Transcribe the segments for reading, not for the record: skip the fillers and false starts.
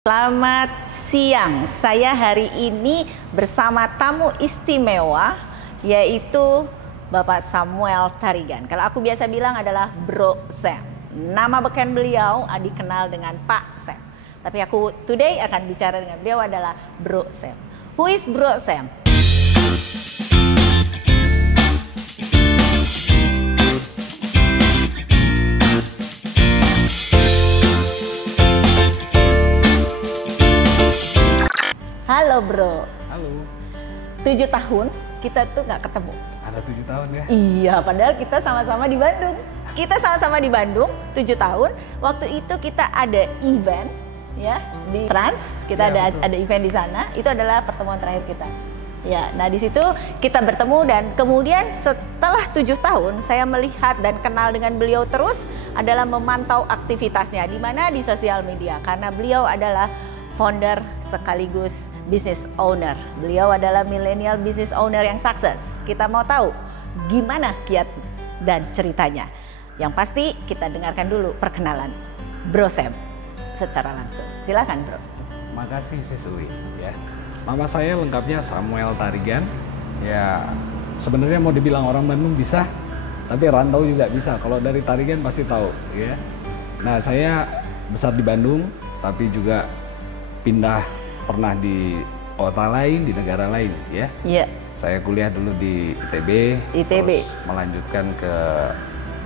Selamat siang, saya hari ini bersama tamu istimewa yaitu Bapak Samuel Tarigan. Kalau aku biasa bilang adalah Bro Sam. Nama beken beliau dikenal dengan Pak Sam. Tapi aku today akan bicara dengan beliau adalah Bro Sam. Who is Bro Sam? Halo bro. Halo. 7 tahun kita tuh nggak ketemu. Ada 7 tahun ya? Iya, padahal kita sama-sama di Bandung. Kita sama-sama di Bandung 7 tahun. Waktu itu kita ada event ya di Trans. Kita Ya, ada event di sana. Itu adalah pertemuan terakhir kita. Ya, nah di situ kita bertemu dan kemudian setelah 7 tahun saya melihat dan kenal dengan beliau terus adalah memantau aktivitasnya di mana di sosial media karena beliau adalah founder sekaligus business owner. Beliau adalah millennial business owner yang sukses. Kita mau tahu gimana kiat dan ceritanya. Yang pasti kita dengarkan dulu perkenalan Bro Sam secara langsung. Silakan Bro. Makasih Sisui ya. Nama saya lengkapnya Samuel Tarigan. Ya sebenarnya mau dibilang orang Bandung bisa, tapi rantau juga bisa. Kalau dari Tarigan pasti tahu ya. Nah saya besar di Bandung, tapi juga pindah pernah di kota lain, di negara lain ya. Iya. Saya kuliah dulu di ITB. Terus melanjutkan ke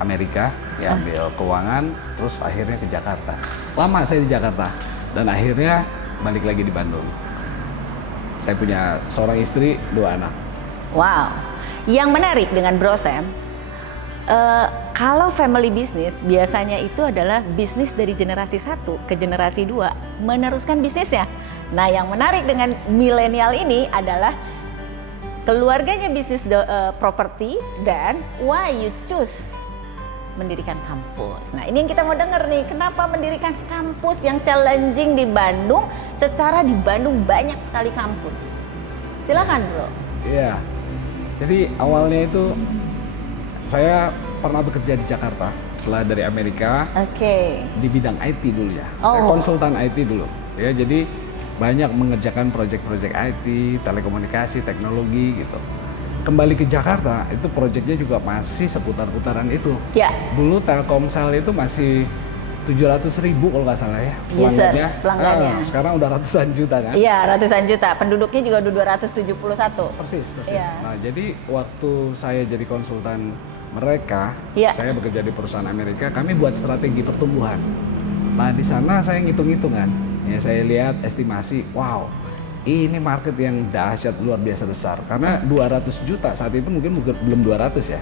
Amerika, ya ambil keuangan, terus akhirnya ke Jakarta. Lama saya di Jakarta dan akhirnya balik lagi di Bandung. Saya punya seorang istri, 2 anak. Wow. Yang menarik dengan Bro Sam, kalau family business biasanya itu adalah bisnis dari generasi 1 ke generasi 2 meneruskan bisnisnya. Nah yang menarik dengan milenial ini adalah keluarganya bisnis properti dan why you choose mendirikan kampus. Nah ini yang kita mau denger nih, kenapa mendirikan kampus yang challenging di Bandung, secara di Bandung banyak sekali kampus. Silakan Bro. Iya, jadi awalnya itu saya pernah bekerja di Jakarta setelah dari Amerika. Di bidang IT dulu ya. Saya konsultan IT dulu. Ya, jadi banyak mengerjakan proyek-proyek IT, telekomunikasi, teknologi gitu. Kembali ke Jakarta, itu proyeknya juga masih seputar-putaran itu. Ya. Dulu Telkomsel itu masih 700.000 kalau nggak salah ya pelanggannya. Sekarang udah ratusan juta kan? Iya, ratusan juta. Penduduknya juga udah 271. Persis. Ya. Nah, jadi waktu saya jadi konsultan mereka, saya bekerja di perusahaan Amerika, kami buat strategi pertumbuhan. Nah, di sana saya ngitung-hitungan. Ya, saya lihat estimasi, wow, ini market yang dahsyat luar biasa besar. Karena 200 juta saat itu mungkin belum 200 ya.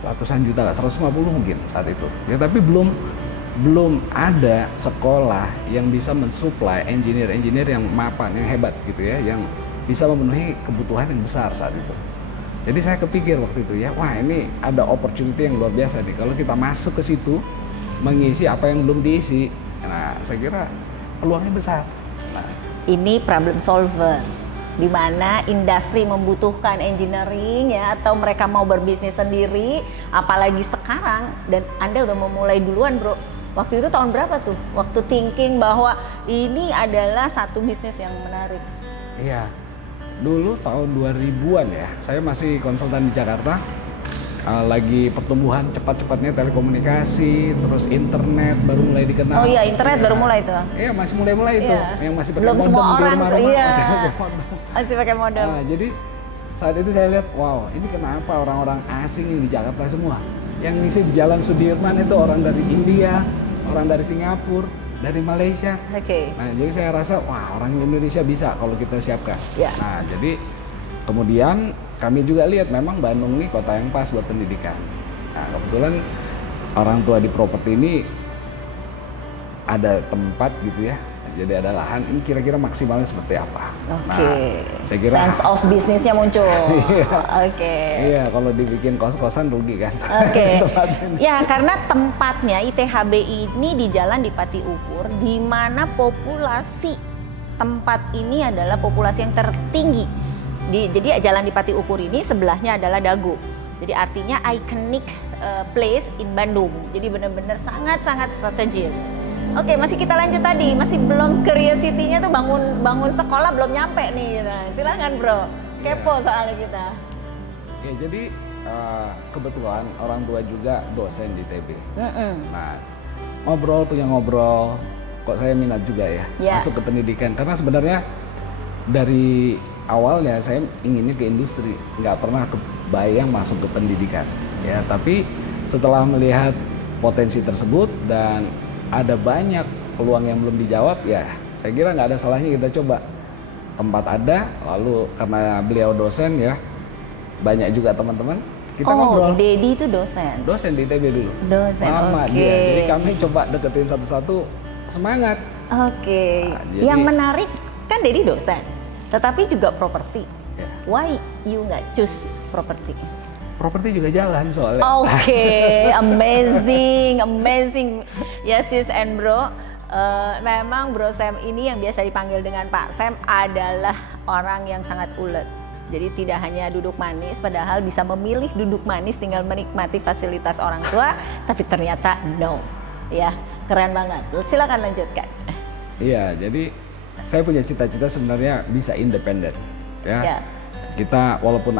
Ratusan juta lah, 150 mungkin saat itu. Ya, tapi belum ada sekolah yang bisa mensuplai engineer yang mapan, yang hebat gitu ya, yang bisa memenuhi kebutuhan yang besar saat itu. Jadi saya kepikir waktu itu ya, wah ini ada opportunity yang luar biasa nih. Kalau kita masuk ke situ, mengisi apa yang belum diisi, nah saya kira peluangnya besar. Nah, ini problem solver, di mana industri membutuhkan engineering ya, atau mereka mau berbisnis sendiri, apalagi sekarang, dan Anda udah memulai duluan Bro. Waktu itu tahun berapa tuh? Waktu thinking bahwa ini adalah satu bisnis yang menarik. Iya, dulu tahun 2000-an ya, saya masih konsultan di Jakarta. Lagi pertumbuhan cepat-cepatnya telekomunikasi, terus internet baru mulai dikenal. Oh iya, internet baru mulai tuh. Iya, masih mulai itu. Yang masih pakai belum modem, semua orang tuh, iya. Masih pakai modem. Nah, jadi saat itu saya lihat, wow, ini kenapa orang-orang asing di Jakarta semua. Yang ngisi di Jalan Sudirman itu orang dari India, orang dari Singapura, dari Malaysia. Nah, jadi saya rasa, wah, orang Indonesia bisa kalau kita siapkan. Nah, jadi kemudian kami juga lihat memang Bandung ini kota yang pas buat pendidikan. Nah, kebetulan orang tua di properti ini ada tempat gitu ya. Jadi ada lahan, ini kira-kira maksimalnya seperti apa. Nah, saya kira sense of bisnisnya muncul. Iya, kalau dibikin kos-kosan rugi kan. Ya, karena tempatnya ITHB ini di Jalan Dipati Ukur, di mana populasi tempat ini adalah populasi yang tertinggi. Jadi Jalan Dipati Ukur ini sebelahnya adalah Dago. Jadi artinya iconic place in Bandung. Jadi benar-benar sangat-sangat strategis. Oke, masih kita lanjut tadi, masih belum curiosity-nya tuh bangun sekolah belum nyampe nih. Nah, silakan bro, kepo soalnya kita. Ya jadi kebetulan orang tua juga dosen di ITB. Nah punya ngobrol, kok saya minat juga ya masuk ke pendidikan. Karena sebenarnya dari awalnya saya inginnya ke industri, nggak pernah kebayang masuk ke pendidikan. Ya, tapi setelah melihat potensi tersebut dan ada banyak peluang yang belum dijawab, ya saya kira nggak ada salahnya kita coba. Tempat ada, lalu karena beliau dosen ya, banyak juga teman-teman, kita ngobrol. Dedi itu dosen? Dosen di ITB dulu. Dosen, dia. Jadi kami coba deketin satu-satu, semangat. Nah, yang menarik kan Dedi dosen, tetapi juga properti. Why you nggak choose properti? Properti juga jalan soalnya. Amazing. Ya sis and bro, memang Bro Sam ini yang biasa dipanggil dengan Pak Sam adalah orang yang sangat ulet. Jadi tidak hanya duduk manis, padahal bisa memilih duduk manis tinggal menikmati fasilitas orang tua, tapi ternyata no. Ya, keren banget. Silakan lanjutkan. Iya, jadi saya punya cita-cita sebenarnya bisa independen. Ya. Kita walaupun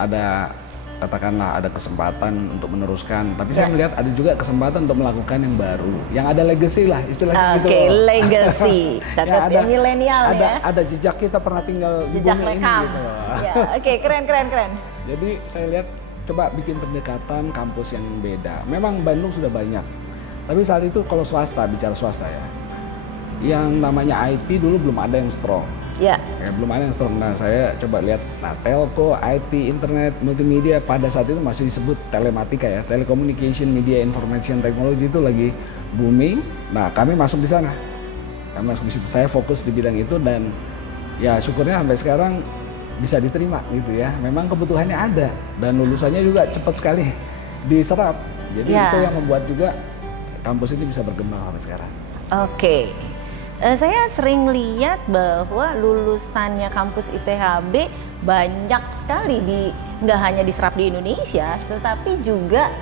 katakanlah ada kesempatan untuk meneruskan, tapi saya melihat ada juga kesempatan untuk melakukan yang baru, yang ada legacy lah istilahnya gitu. Legacy. Catat ya, milenial ya. Ada jejak kita pernah tinggal di jejak bumi rekam. Ini gitu. Keren. Jadi saya lihat coba bikin pendekatan kampus yang beda. Memang Bandung sudah banyak, tapi saat itu kalau bicara swasta ya, yang namanya IT dulu belum ada yang strong. Belum ada yang strong. Nah, saya coba lihat, telco, IT, internet, multimedia pada saat itu masih disebut telematika ya, telecommunication, media, information technology itu lagi booming. Nah, kami masuk di sana. Kami masuk di situ. Saya fokus di bidang itu dan ya syukurnya sampai sekarang bisa diterima gitu ya. Memang kebutuhannya ada dan lulusannya juga cepat sekali diserap. Jadi itu yang membuat juga kampus ini bisa berkembang sampai sekarang. Saya sering lihat bahwa lulusannya kampus ITHB banyak sekali nggak hanya diserap di Indonesia, tetapi juga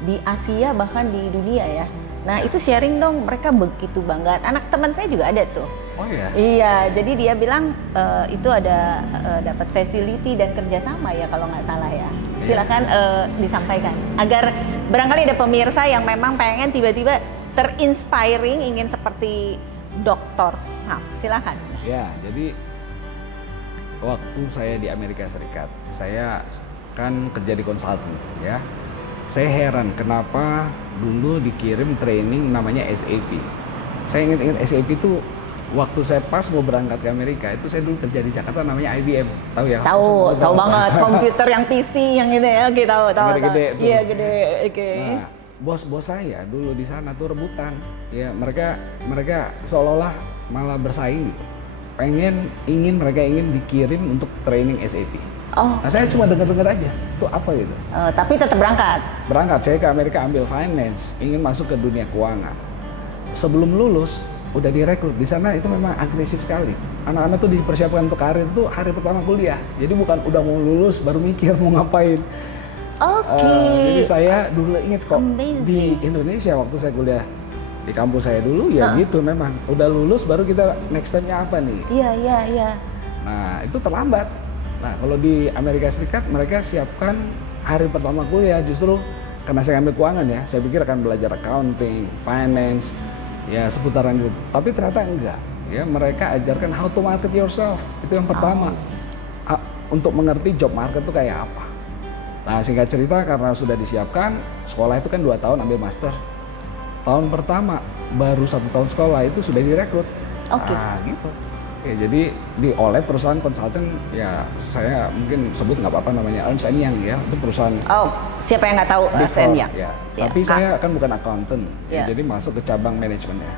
di Asia bahkan di dunia ya. Nah itu sharing dong, mereka begitu bangga. Anak teman saya juga ada tuh. Oh iya? Iya, jadi dia bilang itu ada dapat facility dan kerjasama ya kalau nggak salah ya. Silakan disampaikan agar barangkali ada pemirsa yang memang pengen tiba-tiba terinspiring ingin seperti Dr. Sam, silakan. Ya, jadi waktu saya di Amerika Serikat, saya kan kerja di konsultan, ya. Saya heran kenapa dulu dikirim training namanya SAP. Saya ingat SAP itu waktu saya pas mau berangkat ke Amerika itu saya dulu kerja di Jakarta namanya IBM, tahu ya? Tahu banget, komputer yang PC yang gitu ya, tahu. Gede. Iya gede, Nah, bos-bos saya dulu di sana tuh rebutan, ya mereka seolah-olah malah bersaing, mereka ingin dikirim untuk training SAP. Nah saya cuma dengar aja, itu apa gitu. Tapi tetap berangkat. Saya ke Amerika ambil finance, ingin masuk ke dunia keuangan. Sebelum lulus udah direkrut di sana itu memang agresif sekali. Anak-anak tuh dipersiapkan untuk karir tuh hari pertama kuliah. Jadi bukan udah mau lulus baru mikir mau ngapain. Jadi saya dulu ingat kok di Indonesia waktu saya kuliah di kampus saya dulu ya gitu memang udah lulus baru kita next step-nya apa nih. Iya. Nah itu terlambat. Nah kalau di Amerika Serikat mereka siapkan hari pertama kuliah justru karena saya ambil keuangan ya, saya pikir akan belajar accounting, finance, ya seputaran itu. Tapi ternyata enggak. Ya mereka ajarkan how to market yourself itu yang pertama. Untuk mengerti job market itu kayak apa. Nah singkat cerita karena sudah disiapkan, sekolah itu kan 2 tahun ambil master. Tahun pertama baru 1 tahun sekolah itu sudah direkrut. Nah gitu. Ya, jadi oleh perusahaan konsultan ya saya mungkin sebut nggak apa-apa namanya Ernst & Young ya, itu perusahaan. Siapa yang nggak tahu Ernst & Young? Ya. Tapi saya kan bukan accountant, ya, jadi masuk ke cabang manajemennya.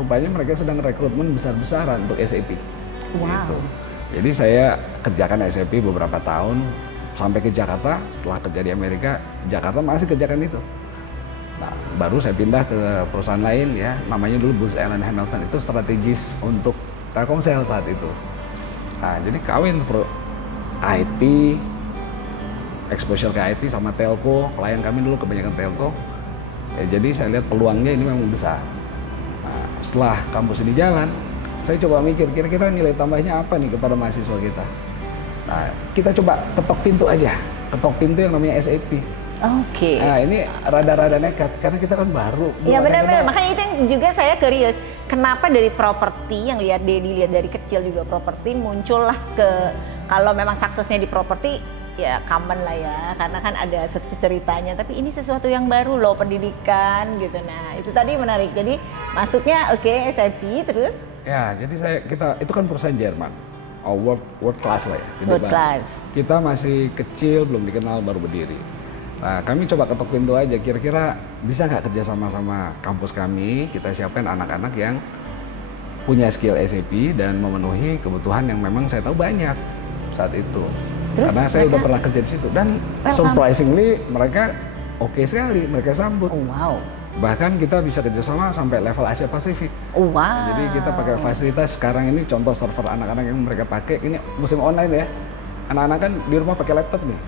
Rupanya mereka sedang rekrutmen besar-besaran untuk SAP. Wow. Gitu. Jadi saya kerjakan SAP beberapa tahun sampai ke Jakarta. Setelah kerja di Amerika, Jakarta masih kerjakan itu. Nah, baru saya pindah ke perusahaan lain ya, namanya dulu Booz Allen Hamilton, itu strategis untuk Telkomsel saat itu. Nah, jadi kawin IT, exposure ke IT sama telco, klien kami dulu kebanyakan telco. Ya, jadi saya lihat peluangnya ini memang besar. Nah, setelah kampus ini jalan, saya coba mikir kira-kira nilai tambahnya apa nih kepada mahasiswa kita. Nah, kita coba ketok pintu aja, ketok pintu yang namanya SAP. Oke. Nah, ini rada-rada nekat karena kita kan baru. Iya benar-benar, makanya itu yang juga saya curious. Kenapa dari properti yang dilihat dari kecil juga properti muncullah ke, kalau memang suksesnya di properti ya common lah ya, karena kan ada ceritanya. Tapi ini sesuatu yang baru loh, pendidikan gitu. Nah itu tadi menarik. Jadi masuknya SAP terus? Ya, jadi kita itu kan perusahaan Jerman. World class lah ya. World class. Kita masih kecil, belum dikenal, baru berdiri. Nah, kami coba ketok pintu aja, kira-kira bisa nggak kerja sama kampus kami, kita siapkan anak-anak yang punya skill SAP dan memenuhi kebutuhan yang memang saya tahu banyak saat itu. Terus, karena saya udah pernah kerja di situ dan surprisingly mereka oke sekali, mereka sambut. Oh, wow. Bahkan kita bisa kerjasama sampai level Asia Pasifik. Oh, wow. Jadi kita pakai fasilitas sekarang ini, contoh server anak-anak yang mereka pakai, ini musim online ya, anak-anak kan di rumah pakai laptop nih,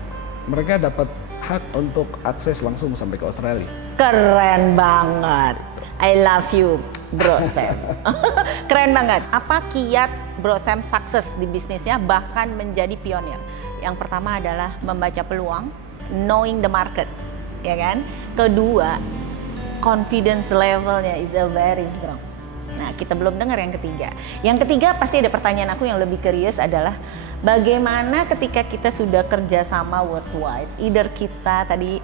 mereka dapat hak untuk akses langsung sampai ke Australia. Keren banget. I love you, Bro Sam. Keren banget. Apa kiat Bro Sam sukses di bisnisnya bahkan menjadi pionir? Yang pertama adalah membaca peluang, knowing the market, ya kan? Kedua, confidence levelnya is a very strong. Nah, kita belum dengar yang ketiga. Yang ketiga pasti ada pertanyaan aku yang lebih curious adalah bagaimana ketika kita sudah kerja sama worldwide, either kita tadi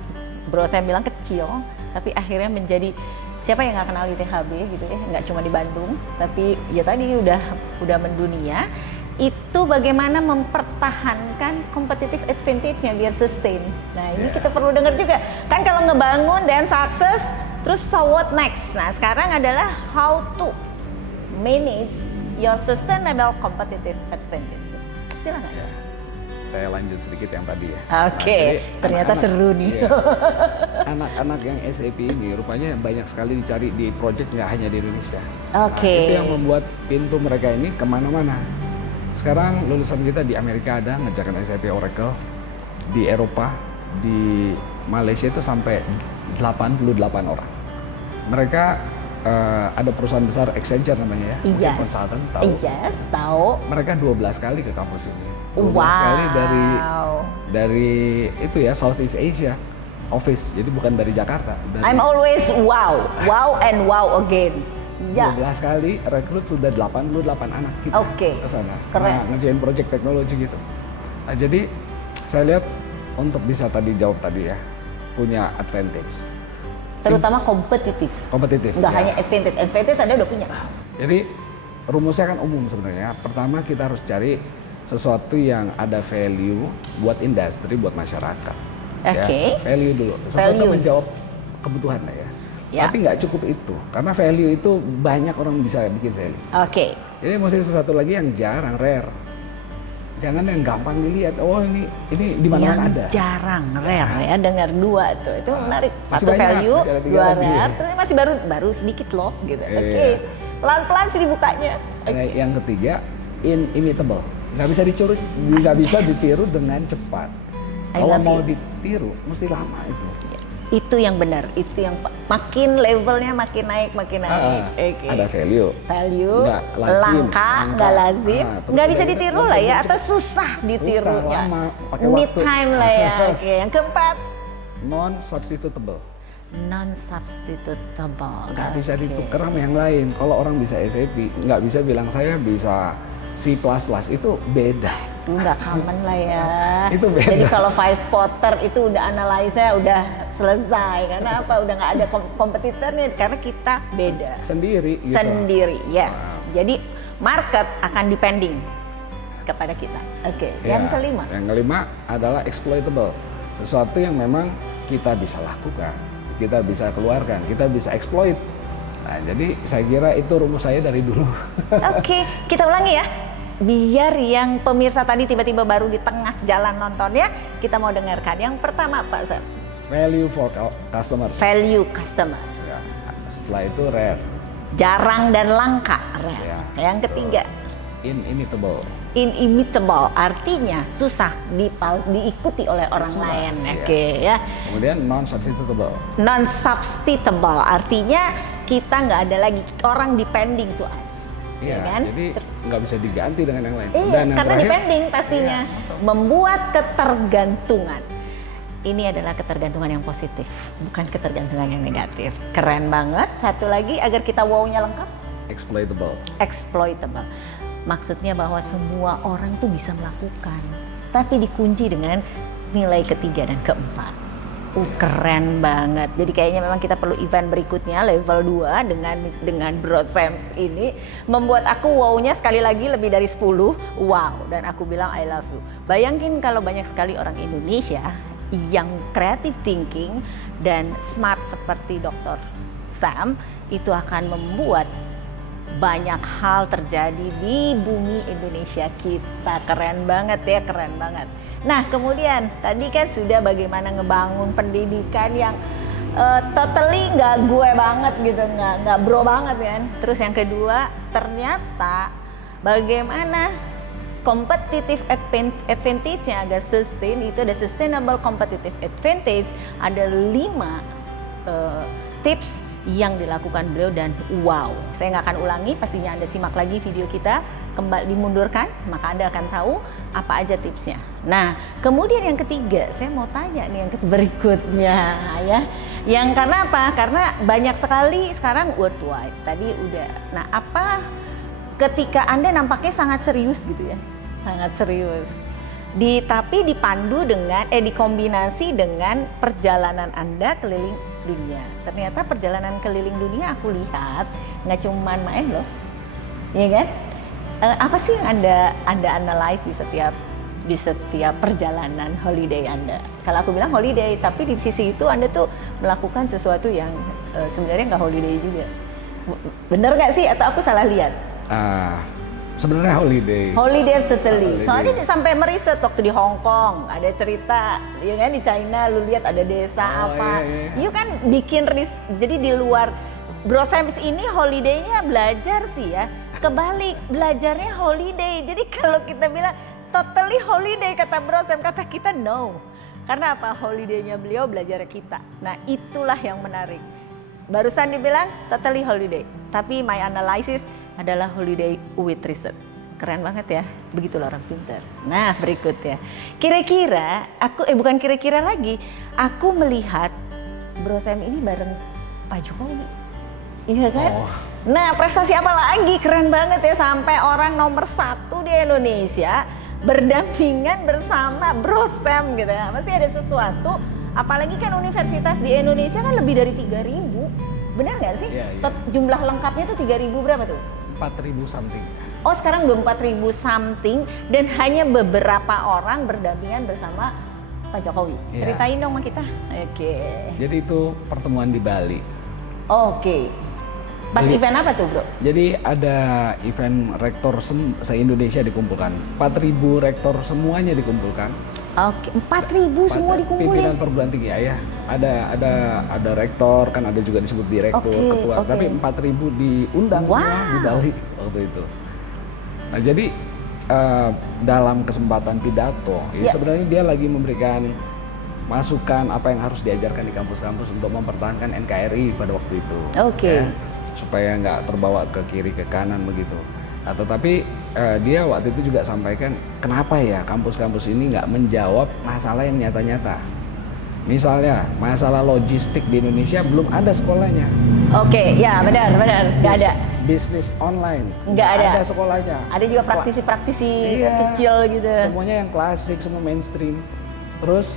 Bro saya bilang kecil, tapi akhirnya menjadi siapa yang nggak kenal ITHB gitu ya, nggak cuma di Bandung, tapi ya tadi udah mendunia. Itu bagaimana mempertahankan competitive advantage-nya biar sustain. Nah ini kita perlu dengar juga. Kan kalau ngebangun dan sukses, terus so what next? Nah sekarang adalah how to manage your sustainable competitive advantage. Silakan. Ya. Saya lanjut sedikit yang tadi ya. Oke, ternyata seru nih. Iya, anak-anak yang SAP ini rupanya banyak sekali dicari di project nggak hanya di Indonesia. Oke. Nah, itu yang membuat pintu mereka ini kemana-mana. Sekarang lulusan kita di Amerika ada ngerjakan SAP Oracle, di Eropa, di Malaysia itu sampai 88 orang. Mereka ada perusahaan besar Accenture namanya ya, yes. konsultan tahu. Yes, tahu. Mereka 12 kali ke kampus ini. 12 wow. kali dari itu ya Southeast Asia office. Jadi bukan dari Jakarta. I'm always wow and wow again. Ya. 12 kali rekrut sudah 88 anak kita ke sana. Keren. Nah, ngerjain project teknologi gitu. Nah, jadi saya lihat untuk bisa tadi jawab tadi ya, punya advantage. Terutama kompetitif. Nggak hanya advantage. Advantage Anda udah punya. Jadi rumusnya kan umum sebenarnya. Pertama kita harus cari sesuatu yang ada value buat industri, buat masyarakat. Oke. Ya, value dulu. Sesuatu yang menjawab kebutuhan lah ya. Tapi nggak cukup itu. Karena value itu banyak orang bisa bikin value. Oke. Jadi mesti sesuatu lagi yang jarang, rare. Jangan yang gampang dilihat, oh ini di mana-mana ada. Jarang, rare ya, dengar dua tuh, itu menarik. Satu value, dua rare, terus masih baru sedikit loh gitu. Oke, pelan-pelan sih dibukanya. Yang ketiga, inimitable. Nggak bisa dicuri, nggak bisa ditiru dengan cepat. Kalau mau ditiru, mesti lama itu. Itu yang benar, itu yang makin levelnya makin naik. Ada value, nggak lazim, nggak lazim, nggak bisa ditiru lah ya, atau susah ditirunya, need time lah ya. Oke, yang keempat, non substitutable. Nggak bisa ditukar sama yang lain. Kalau orang bisa SAP, nggak bisa bilang saya bisa C++, itu beda. Nggak common lah ya. Itu beda. Jadi kalau Five Potter itu udah analisa udah selesai. Karena apa? Udah nggak ada kompetitor nih. Karena kita beda. Sendiri. Gitu. Sendiri, yes. Jadi market akan depending kepada kita. Oke. Yang kelima. Yang kelima adalah exploitable. Sesuatu yang memang kita bisa lakukan, kita bisa keluarkan, kita bisa exploit. Nah, jadi saya kira itu rumus saya dari dulu. Oke, kita ulangi ya. Biar yang pemirsa tadi tiba-tiba baru di tengah jalan nonton ya, kita mau dengarkan. Yang pertama Pak Sam. Value for customer. Value customer. Ya. Setelah itu rare. Jarang dan langka, rare. Ya. Yang ketiga. Inimitable. Inimitable artinya susah diikuti oleh orang lain. Oke ya. Kemudian non substitutable. Non substitutable artinya kita nggak ada lagi orang depending to us. Iya, kan? Jadi nggak bisa diganti dengan yang lain. Iya, Dan yang karena terakhir, depending pastinya. Membuat ketergantungan. Ini adalah ketergantungan yang positif, bukan ketergantungan yang negatif. Keren banget. Satu lagi agar kita wow-nya lengkap. exploitable. Exploitable. Maksudnya bahwa semua orang tuh bisa melakukan, tapi dikunci dengan nilai ketiga dan keempat. Keren banget. Jadi kayaknya memang kita perlu event berikutnya level 2 dengan Bro Sams ini membuat aku wow-nya sekali lagi lebih dari 10. Wow, dan aku bilang I love you. Bayangin kalau banyak sekali orang Indonesia yang creative thinking dan smart seperti Dr. Sam, itu akan membuat banyak hal terjadi di bumi Indonesia kita. Keren banget ya, keren banget. Nah, kemudian tadi kan sudah bagaimana ngebangun pendidikan yang totally nggak gue banget gitu, nggak bro banget kan. Terus yang kedua, ternyata bagaimana competitive advantage-nya agar sustain, itu ada sustainable competitive advantage, ada 5 tips yang dilakukan beliau dan wow, saya nggak akan ulangi, pastinya Anda simak lagi video kita, kembali dimundurkan, maka Anda akan tahu apa aja tipsnya. Nah, kemudian yang ketiga, saya mau tanya nih yang berikutnya ya, yang karena apa? Karena banyak sekali sekarang worldwide, tadi udah. Nah, apa ketika Anda nampaknya sangat serius gitu ya, sangat serius. Tapi dipandu dengan, dikombinasi dengan perjalanan Anda keliling dunia. Ternyata perjalanan keliling dunia aku lihat nggak cuman main loh, ya kan? Apa sih yang Anda analyze di setiap perjalanan holiday Anda? Kalau aku bilang holiday, tapi di sisi itu Anda tuh melakukan sesuatu yang sebenarnya nggak holiday juga. Bener nggak sih? Atau aku salah lihat? Sebenarnya holiday. Holiday totally. Soalnya sampai meriset waktu di Hong Kong ada cerita, ya kan, di China lu lihat ada desa apa. Iya. You kan bikin jadi di luar. Bro Sams ini holiday-nya belajar sih ya. Kebalik, belajarnya holiday. Jadi kalau kita bilang totally holiday kata Bro Sams, kata kita no. Karena apa? Holiday-nya beliau belajar kita. Nah, itulah yang menarik. Barusan dibilang totally holiday, tapi my analysis adalah holiday with research. Keren banget ya, begitulah orang pintar. Nah, berikutnya. Kira-kira, bukan kira-kira lagi, aku melihat Bro Sam ini bareng Pak Jokowi. Iya kan? Oh. Nah, prestasi apa lagi? Keren banget ya, sampai orang nomor 1 di Indonesia berdampingan bersama Bro Sam gitu ya. Pasti ada sesuatu, apalagi kan universitas di Indonesia kan lebih dari 3.000. Benar nggak sih? Iya. Jumlah lengkapnya tuh 3.000 berapa tuh? 4.000 something. Oh, sekarang udah 4.000 something dan hanya beberapa orang berdampingan bersama Pak Jokowi. Iya. Ceritain dong sama kita. Oke. Jadi itu pertemuan di Bali. Oke. Pas event apa tuh, Bro? Jadi ada event rektor se-Indonesia dikumpulkan. 4.000 rektor semuanya dikumpulkan. Oke, 4.000 semua dikumpulin. Pimpinan perguruan tinggi ya. Ada rektor, kan ada juga disebut direktur, ketua. Tapi 4.000 diundang semua di Bali waktu itu. Nah, jadi dalam kesempatan pidato, ya sebenarnya dia lagi memberikan masukan apa yang harus diajarkan di kampus-kampus untuk mempertahankan NKRI pada waktu itu. Oke. Ya, supaya nggak terbawa ke kiri ke kanan begitu. Nah, tetapi dia waktu itu juga sampaikan kenapa ya kampus-kampus ini nggak menjawab masalah yang nyata-nyata. Misalnya masalah logistik di Indonesia belum ada sekolahnya. Oke, ya benar, nggak ada. Bisnis online nggak ada sekolahnya. Ada juga praktisi kecil gitu. Semuanya yang klasik, semua mainstream. Terus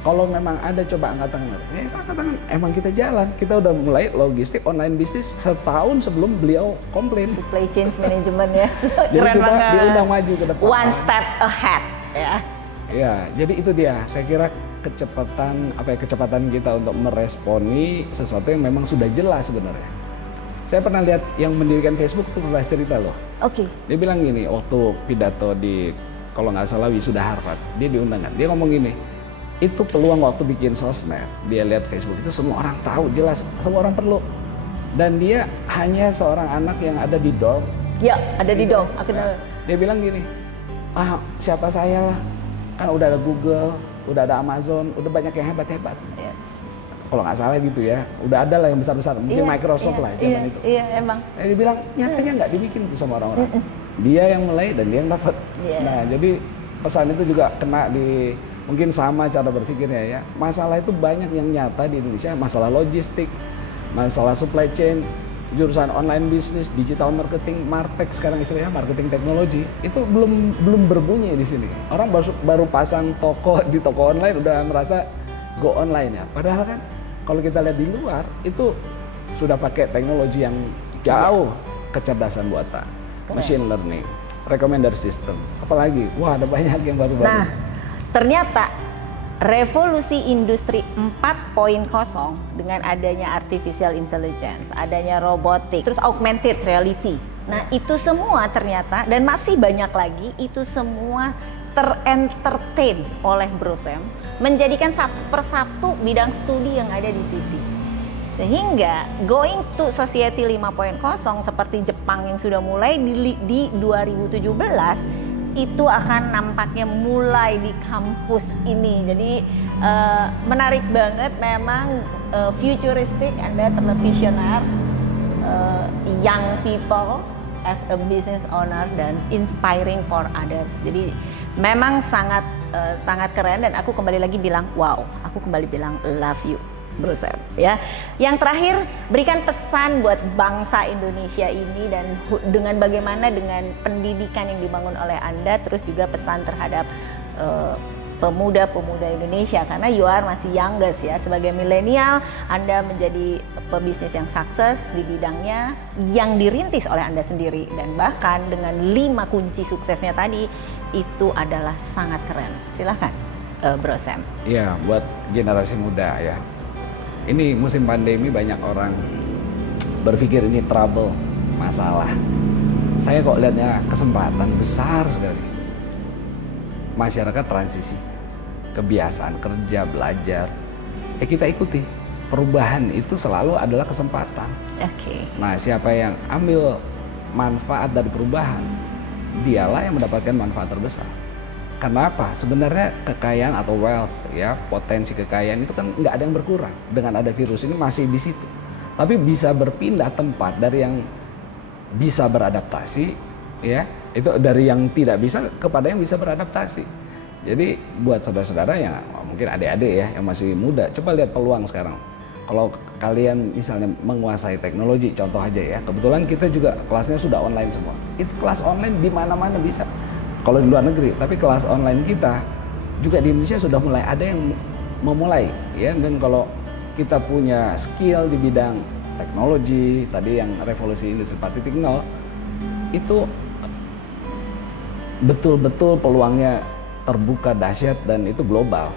kalau memang ada coba angkat tangan. Ya angkat tangan. Emang kita jalan. Kita udah mulai logistik online bisnis setahun sebelum beliau komplain. Supply chain management ya. Jadi Keren kita banget. diundang maju ke depan. One step ahead ya. Ya, jadi itu dia. Saya kira kecepatan kita untuk meresponi sesuatu yang memang sudah jelas sebenarnya. Saya pernah lihat yang mendirikan Facebook itu pernah cerita loh. Oke. Dia bilang gini, waktu pidato di kalau nggak salah wisuda Harvard, dia diundang kan. Dia ngomong gini, itu peluang waktu bikin sosmed, dia lihat Facebook itu semua orang tahu jelas, semua orang perlu. Dan dia hanya seorang anak yang ada di dorm. Ya, ada di dorm. Aku tahu. Dia bilang gini, siapa saya lah, kan udah ada Google, udah ada Amazon, udah banyak yang hebat-hebat. Yes. kalau nggak salah gitu ya, udah ada lah yang besar-besar, mungkin Microsoft lah zaman itu. Iya emang. Dia bilang nyatanya nggak dibikin tuh sama orang-orang. Dia yang mulai dan dia yang dapat. Nah jadi pesan itu juga kena di mungkin sama cara berpikirnya ya. Masalah itu banyak yang nyata di Indonesia, masalah logistik, masalah supply chain, jurusan online bisnis, digital marketing, martech sekarang istilahnya marketing teknologi itu belum berbunyi di sini. Orang baru pasang toko di toko online udah merasa go online ya. Padahal kan kalau kita lihat di luar itu sudah pakai teknologi yang jauh, kecerdasan buatan, machine learning, recommender system, apalagi wah ada banyak yang baru-baru. Nah, ternyata revolusi industri 4.0 dengan adanya artificial intelligence, adanya robotik, terus augmented reality. Nah, itu semua ternyata dan masih banyak lagi itu semua terentertain oleh Brosem, menjadikan satu persatu bidang studi yang ada di Citi. Sehingga going to society 5.0 seperti Jepang yang sudah mulai di 2017 itu akan nampaknya mulai di kampus ini. Jadi menarik banget, memang futuristic, Anda televisioner, young people as a business owner dan inspiring for others. Jadi memang sangat keren dan aku kembali lagi bilang wow, aku kembali bilang love you Brosem ya. Yang terakhir, berikan pesan buat bangsa Indonesia ini dan dengan bagaimana dengan pendidikan yang dibangun oleh Anda, terus juga pesan terhadap pemuda-pemuda Indonesia karena you are masih youngest ya, sebagai milenial Anda menjadi pebisnis yang sukses di bidangnya yang dirintis oleh Anda sendiri dan bahkan dengan 5 kunci suksesnya tadi itu adalah sangat keren. Silahkan Brosem. Iya, buat generasi muda ya. Ini musim pandemi banyak orang berpikir ini trouble, masalah. Saya kok lihatnya kesempatan besar sekali. Masyarakat transisi, kebiasaan kerja, belajar. Kita ikuti. Perubahan itu selalu adalah kesempatan. Oke. Nah, siapa yang ambil manfaat dari perubahan, dialah yang mendapatkan manfaat terbesar. Kenapa? Sebenarnya kekayaan atau wealth ya, potensi kekayaan itu kan nggak ada yang berkurang. Dengan ada virus ini masih di situ. Tapi bisa berpindah tempat dari yang bisa beradaptasi ya, itu dari yang tidak bisa kepada yang bisa beradaptasi. Jadi buat saudara-saudara yang mungkin adik-adik ya yang masih muda, coba lihat peluang sekarang. Kalau kalian misalnya menguasai teknologi, contoh aja ya, kebetulan kita juga kelasnya sudah online semua. Itu kelas online di mana-mana bisa. Kalau di luar negeri, tapi kelas online kita juga di Indonesia sudah mulai ada yang memulai ya. Dan kalau kita punya skill di bidang teknologi tadi yang revolusi industri 4.0 itu betul-betul peluangnya terbuka, dahsyat, dan itu global.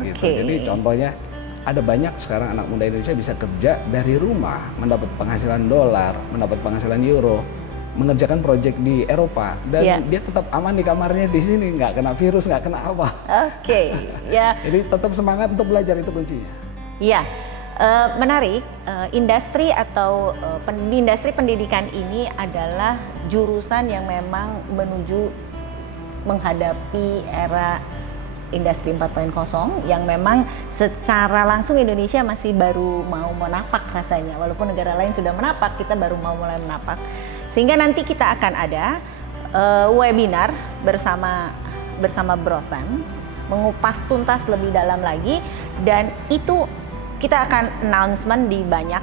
Gitu. Jadi contohnya ada banyak sekarang anak muda Indonesia bisa kerja dari rumah, mendapat penghasilan dolar, mendapat penghasilan euro, mengerjakan proyek di Eropa dan dia tetap aman di kamarnya di sini, nggak kena virus, nggak kena apa. Ya. Jadi tetap semangat untuk belajar, itu kuncinya. Iya, menarik. Industri atau industri pendidikan ini adalah jurusan yang memang menuju menghadapi era industri 4.0 yang memang secara langsung Indonesia masih baru mau menapak rasanya. Walaupun negara lain sudah menapak, kita baru mau mulai menapak. Sehingga nanti kita akan ada webinar bersama Brosem mengupas tuntas lebih dalam lagi, dan itu kita akan announcement di banyak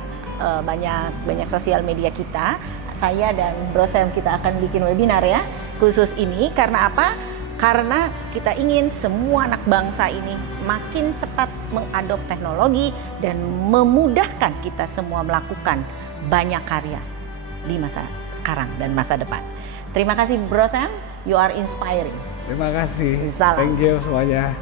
sosial media kita. Saya dan Brosem kita akan bikin webinar ya khusus ini. Karena apa? Karena kita ingin semua anak bangsa ini makin cepat mengadop teknologi dan memudahkan kita semua melakukan banyak karya di masa sekarang dan masa depan. Terima kasih Brosem, you are inspiring. Terima kasih. Salam. Thank you semuanya.